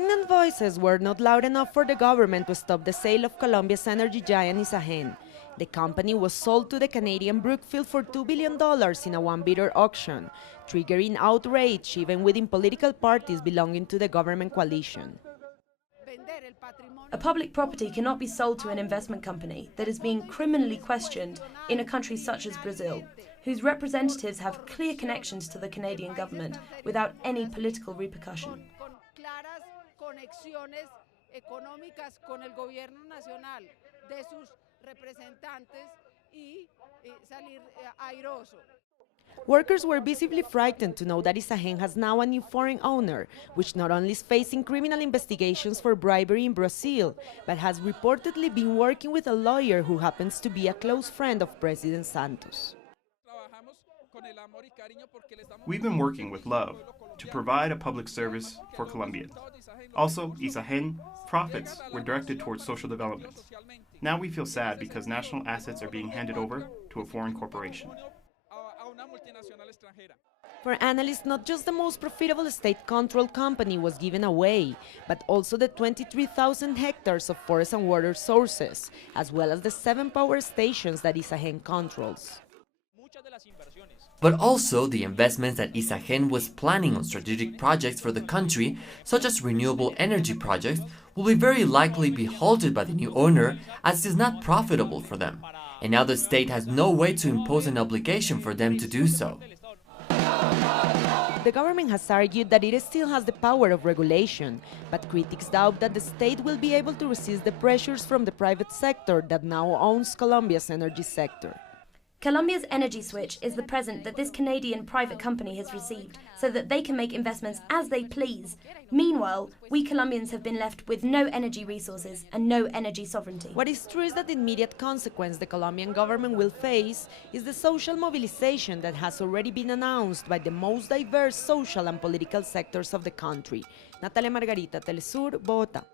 Indignant voices were not loud enough for the government to stop the sale of Colombia's energy giant Isagen. The company was sold to the Canadian Brookfield for $2 billion in a one-bidder auction, triggering outrage even within political parties belonging to the government coalition. A public property cannot be sold to an investment company that is being criminally questioned in a country such as Brazil, whose representatives have clear connections to the Canadian government without any political repercussion. Workers were visibly frightened to know that Isagen has now a new foreign owner, which not only is facing criminal investigations for bribery in Brazil, but has reportedly been working with a lawyer who happens to be a close friend of President Santos. We've been working with love to provide a public service for Colombians. Also, Isagen profits were directed towards social development. Now we feel sad because national assets are being handed over to a foreign corporation. For analysts, not just the most profitable state-controlled company was given away, but also the 23,000 hectares of forest and water sources, as well as the 7 power stations that Isagen controls. But also the investments that Isagen was planning on strategic projects for the country, such as renewable energy projects, will be very likely be halted by the new owner as it is not profitable for them. And now the state has no way to impose an obligation for them to do so. The government has argued that it still has the power of regulation, but critics doubt that the state will be able to resist the pressures from the private sector that now owns Colombia's energy sector. Colombia's energy switch is the present that this Canadian private company has received so that they can make investments as they please. Meanwhile, we Colombians have been left with no energy resources and no energy sovereignty. What is true is that the immediate consequence the Colombian government will face is the social mobilization that has already been announced by the most diverse social and political sectors of the country. Natalia Margarita, Telesur, Bogotá.